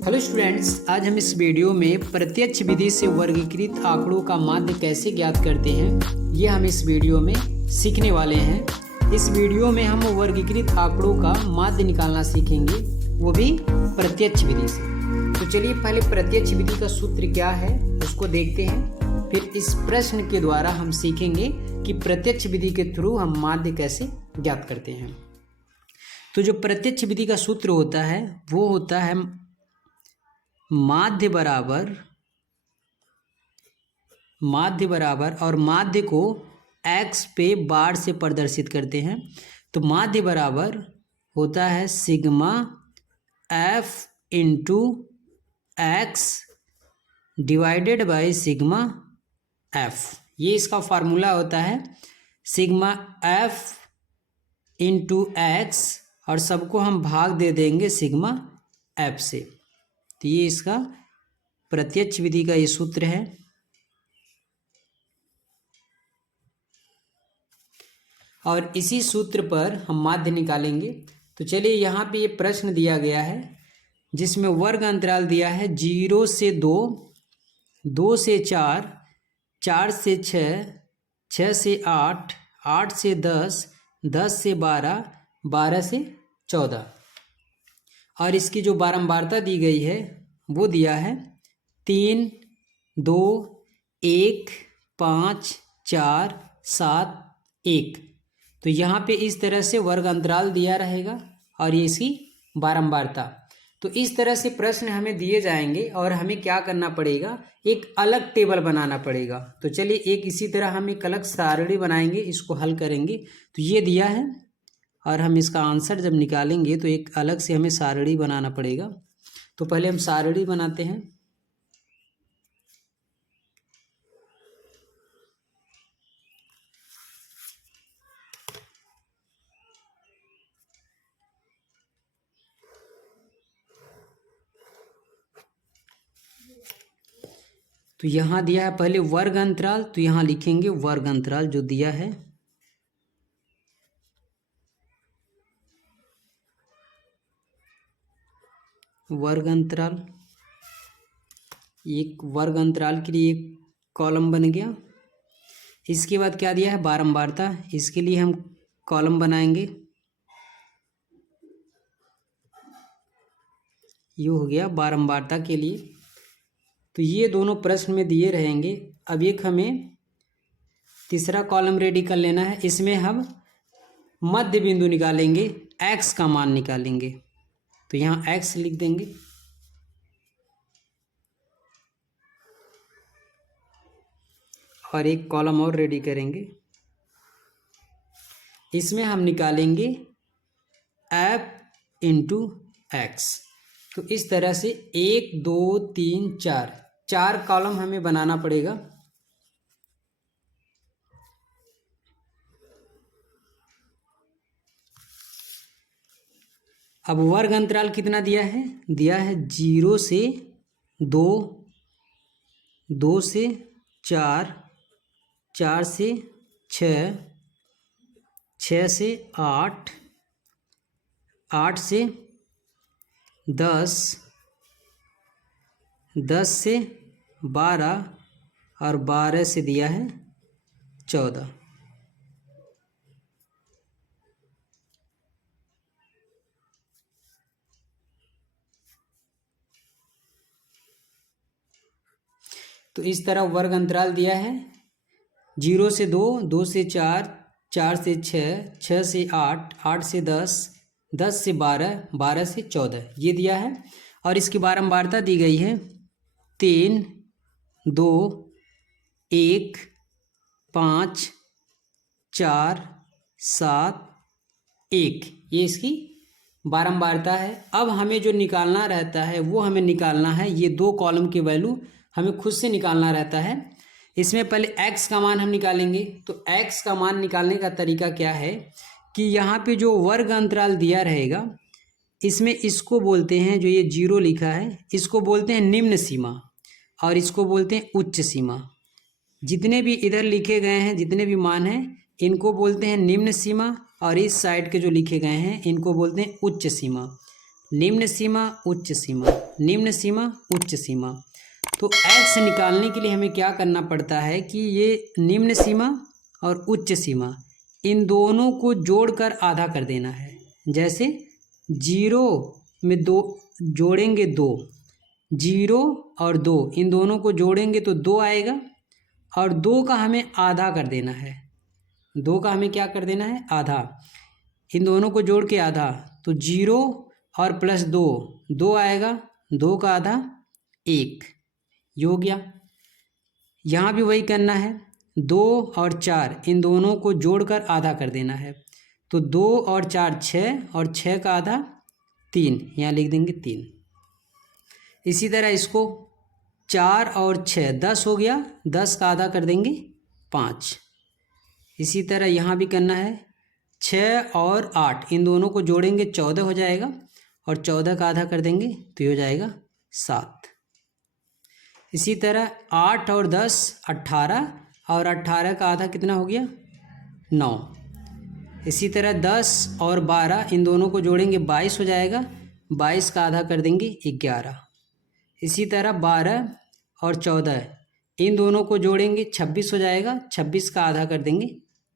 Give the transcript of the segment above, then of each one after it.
Hello students, आज हम इस वीडियो में प्रत्यक्ष विधि से वर्गीकृत आंकड़ों का माध्य कैसे ज्ञात करते हैं ये हम इस वीडियो में सीखने वाले हैं। इस वीडियो में हम वर्गीकृत आंकड़ों का माध्य निकालना सीखेंगे, वो भी प्रत्यक्ष विधि से। तो चलिए पहले प्रत्यक्ष विधि का सूत्र क्या है उसको देखते हैं, फिर इस प्रश्न के द्वारा हम सीखेंगे कि प्रत्यक्ष विधि के थ्रू हम माध्य कैसे ज्ञात करते हैं। तो जो प्रत्यक्ष विधि का सूत्र होता है वो होता है माध्य बराबर और माध्य को x पे बार से प्रदर्शित करते हैं। तो माध्य बराबर होता है sigma f into x divided by sigma f। ये इसका फार्मूला होता है सिग्मा f इंटू एक्स और सबको हम भाग दे देंगे सिग्मा f से। तो ये इसका प्रत्यक्ष विधि का ये सूत्र है। और इसी सूत्र पर हम माध्य निकालेंगे। तो चलिए यहाँ पे ये प्रश्न दिया गया है जिसमें वर्ग अंतराल दिया है 0 से 2, 2 से 4, 4 से 6, 6 से 8, 8 से 10, 10 से 12, 12 से 14। और इसकी जो बारंबारता दी गई है वो दिया है 3, 2, 1, 5, 4, 7, 1। तो यहाँ पे इस तरह से वर्ग अंतराल दिया रहेगा और ये इसकी बारंबारता। तो इस तरह से प्रश्न हमें दिए जाएंगे और हमें क्या करना पड़ेगा, एक अलग टेबल बनाना पड़ेगा। तो चलिए एक इसी तरह हम एक अलग सारणी बनाएंगे, इसको हल करेंगे। तो ये दिया है और हम इसका आंसर जब निकालेंगे तो एक अलग से हमें सारणी बनाना पड़ेगा। तो पहले हम सारणी बनाते हैं। तो यहाँ दिया है पहले वर्ग अंतराल, तो यहाँ लिखेंगे वर्ग अंतराल जो दिया है वर्ग अंतराल। एक वर्ग अंतराल के लिए एक कॉलम बन गया। इसके बाद क्या दिया है बारंबारता, इसके लिए हम कॉलम बनाएंगे। ये हो गया बारंबारता के लिए। तो ये दोनों प्रश्न में दिए रहेंगे। अब एक हमें तीसरा कॉलम रेडी कर लेना है। इसमें हम मध्य बिंदु निकालेंगे, x का मान निकालेंगे। तो यहाँ x लिख देंगे। और एक कॉलम और रेडी करेंगे, इसमें हम निकालेंगे f इंटू एक्स। तो इस तरह से 1, 2, 3, 4 कॉलम हमें बनाना पड़ेगा। अब वर्ग अंतराल कितना दिया है 0 से 2, 2 से 4, 4 से 6, 6 से 8, 8 से 10, 10 से 12 और 12 से दिया है 14। तो इस तरह वर्ग अंतराल दिया है 0 से 2, 2 से 4, 4 से 6, 6 से 8, 8 से 10, 10 से 12, 12 से 14 ये दिया है। और इसकी बारंबारता दी गई है 3, 2, 1, 5, 4, 7, 1 ये इसकी बारंबारता है। अब हमें जो निकालना रहता है वो हमें निकालना है ये 2 कॉलम की वैल्यू हमें खुद से निकालना रहता है। इसमें पहले x का मान हम निकालेंगे। तो x का मान निकालने का तरीका क्या है कि यहाँ पे जो वर्ग अंतराल दिया रहेगा इसमें इसको बोलते हैं, जो ये 0 लिखा है इसको बोलते हैं निम्न सीमा और इसको बोलते हैं उच्च सीमा। जितने भी इधर लिखे गए हैं जितने भी मान हैं इनको बोलते हैं निम्न सीमा और इस साइड के जो लिखे गए हैं इनको बोलते हैं उच्च सीमा। निम्न सीमा उच्च सीमा, निम्न सीमा उच्च सीमा। तो x निकालने के लिए हमें क्या करना पड़ता है कि ये निम्न सीमा और उच्च सीमा इन दोनों को जोड़कर आधा कर देना है। जैसे 0 में 2 जोड़ेंगे 2, 0 और 2 इन दोनों को जोड़ेंगे तो 2 आएगा और 2 का हमें आधा कर देना है। 2 का हमें क्या कर देना है? आधा। इन दोनों को जोड़ के आधा, तो 0 और प्लस 2, 2 आएगा, 2 का आधा 1, ये हो गया। यहाँ भी वही करना है, 2 और 4 इन दोनों को जोड़कर आधा कर देना है। तो 2 और 4 6 और 6 का आधा 3, यहाँ लिख देंगे 3। इसी तरह इसको 4 और 6 10 हो गया, 10 का आधा कर देंगे 5। इसी तरह यहाँ भी करना है, 6 और 8 इन दोनों को जोड़ेंगे 14 हो जाएगा और 14 का आधा कर देंगे तो ये हो जाएगा 7। इसी तरह 8 और 10 18 और 18 का आधा कितना हो गया? 9। इसी तरह 10 और 12 इन दोनों को जोड़ेंगे 22 हो जाएगा, 22 का आधा कर देंगे 11। इसी तरह 12 और 14 इन दोनों को जोड़ेंगे 26 हो जाएगा, 26 का आधा कर देंगे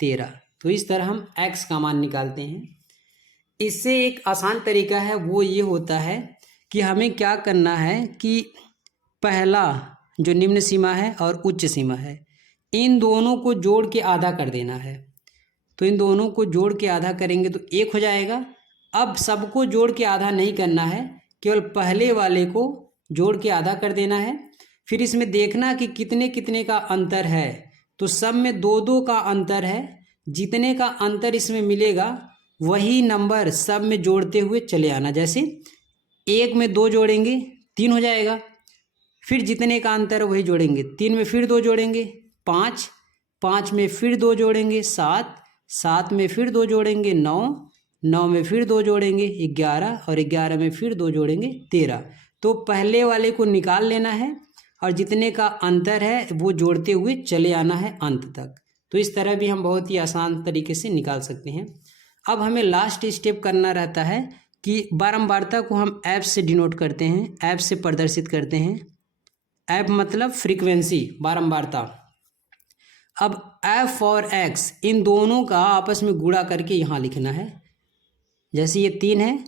13। तो इस तरह हम x का मान निकालते हैं। इससे एक आसान तरीका है, वो ये होता है कि हमें क्या करना है कि पहला जो निम्न सीमा है और उच्च सीमा है इन दोनों को जोड़ के आधा कर देना है। तो इन दोनों को जोड़ के आधा करेंगे तो 1 हो जाएगा। अब सबको जोड़ के आधा नहीं करना है, केवल पहले वाले को जोड़ के आधा कर देना है। फिर इसमें देखना कि कितने कितने का अंतर है, तो सब में 2-2 का अंतर है। जितने का अंतर इसमें मिलेगा वही नंबर सब में जोड़ते हुए चले आना। जैसे 1 में 2 जोड़ेंगे 3 हो जाएगा, फिर जितने का अंतर है वही जोड़ेंगे, 3 में फिर 2 जोड़ेंगे 5, 5 में फिर 2 जोड़ेंगे 7, 7 में फिर 2 जोड़ेंगे 9, 9 में फिर 2 जोड़ेंगे 11 और 11 में फिर 2 जोड़ेंगे 13। तो पहले वाले को निकाल लेना है और जितने का अंतर है वो जोड़ते हुए चले आना है अंत तक। तो इस तरह भी हम बहुत ही आसान तरीके से निकाल सकते हैं। अब हमें लास्ट स्टेप करना रहता है कि बारंबारता को हम ऐप से डिनोट करते हैं, ऐप से प्रदर्शित करते हैं। ऐप मतलब फ्रीक्वेंसी, बारंबारता। अब f और x इन दोनों का आपस में गुणा करके यहाँ लिखना है। जैसे ये 3 है,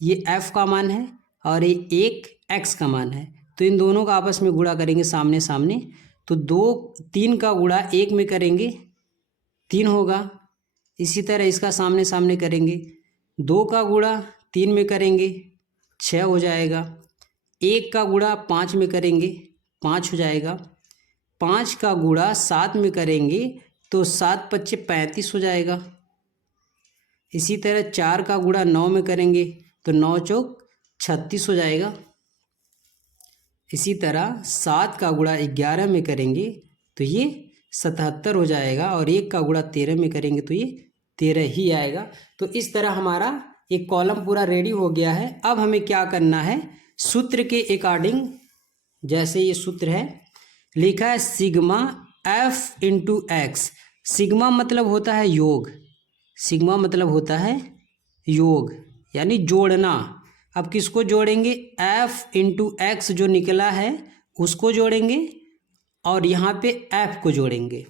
ये f का मान है और ये 1 x का मान है, तो इन दोनों का आपस में गुणा करेंगे सामने सामने। तो 3 का गुणा 1 में करेंगे 3 होगा। इसी तरह इसका सामने सामने करेंगे, 2 का गुणा 3 में करेंगे 6 हो जाएगा। 1 का गुणा 5 में करेंगे 5 हो जाएगा। 5 का गुणा 7 में करेंगे तो 7 पच्चे 35 हो जाएगा। इसी तरह 4 का गुणा 9 में करेंगे तो 9 चौक 36 हो जाएगा। इसी तरह 7 का गुणा 11 में करेंगे तो ये 77 हो जाएगा और 1 का गुणा 13 में करेंगे तो ये 13 ही आएगा। तो इस तरह हमारा एक कॉलम पूरा रेडी हो गया है। अब हमें क्या करना है, सूत्र के अकॉर्डिंग, जैसे ये सूत्र है लिखा है sigma f into x. Sigma मतलब होता है योग, सिग्मा मतलब होता है योग यानी जोड़ना। अब किसको जोड़ेंगे, f इंटू एक्स जो निकला है उसको जोड़ेंगे और यहाँ पे f को जोड़ेंगे।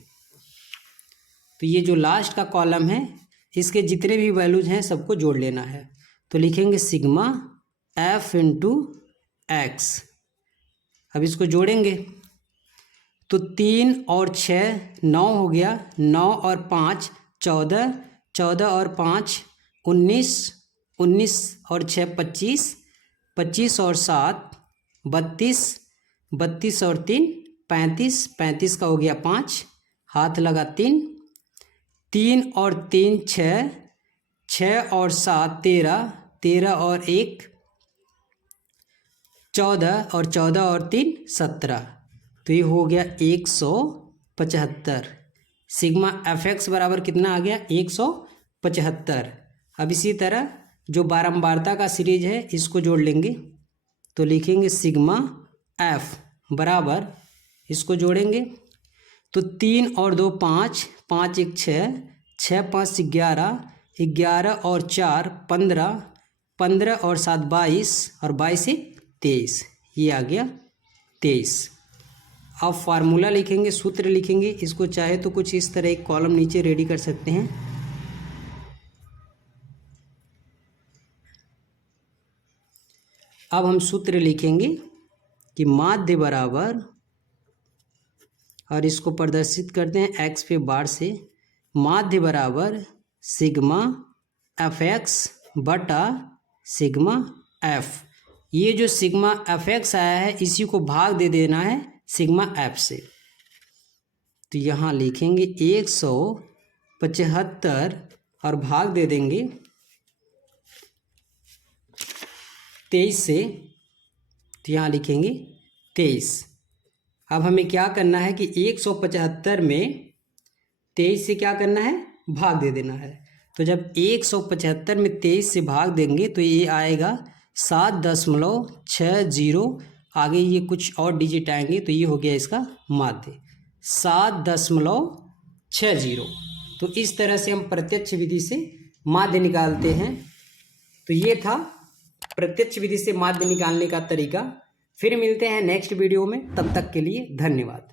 तो ये जो लास्ट का कॉलम है इसके जितने भी वैल्यूज हैं सबको जोड़ लेना है। तो लिखेंगे सिग्मा f इंटू एक्स। अब इसको जोड़ेंगे तो 3 और 6 9 हो गया, 9 और 5 14, 14 और 5 19, 19 और 6 25, 25 और 7 32, 32 और 3 35, 35 का हो गया 5, हाथ लगा 3, 3 और 3 6, 6 और 7 13, 13 और 1 14 और 14 और 3 17। तो ये हो गया 175। सिग्मा एफ एक्स बराबर कितना आ गया, 175। अब इसी तरह जो बारंबारता का सीरीज है इसको जोड़ लेंगे तो लिखेंगे सिग्मा एफ बराबर, इसको जोड़ेंगे तो 3 और 2 5, 5 1 6, 6 5 11, 11 और 4 15, 15 और 7 22 और 22 से 23, ये आ गया 23। अब फार्मूला लिखेंगे, सूत्र लिखेंगे। इसको चाहे तो कुछ इस तरह एक कॉलम नीचे रेडी कर सकते हैं। अब हम सूत्र लिखेंगे कि माध्य बराबर, और इसको प्रदर्शित करते हैं एक्स पे बार से, माध्य बराबर सिग्मा एफ एक्स बटा सिग्मा एफ। ये जो सिग्मा एफ एक्स आया है इसी को भाग दे देना है सिग्मा एफ से। तो यहाँ लिखेंगे 175 और भाग दे देंगे 23 से, तो यहाँ लिखेंगे 23। अब हमें क्या करना है कि 175 में 23 से क्या करना है, भाग दे देना है। तो जब 175 में 23 से भाग देंगे तो ये आएगा 7.60, आगे ये कुछ और डिजिट आएंगे तो ये हो गया इसका माध्य 7.60। तो इस तरह से हम प्रत्यक्ष विधि से माध्य निकालते हैं। तो ये था प्रत्यक्ष विधि से माध्य निकालने का तरीका। फिर मिलते हैं नेक्स्ट वीडियो में, तब तक के लिए धन्यवाद।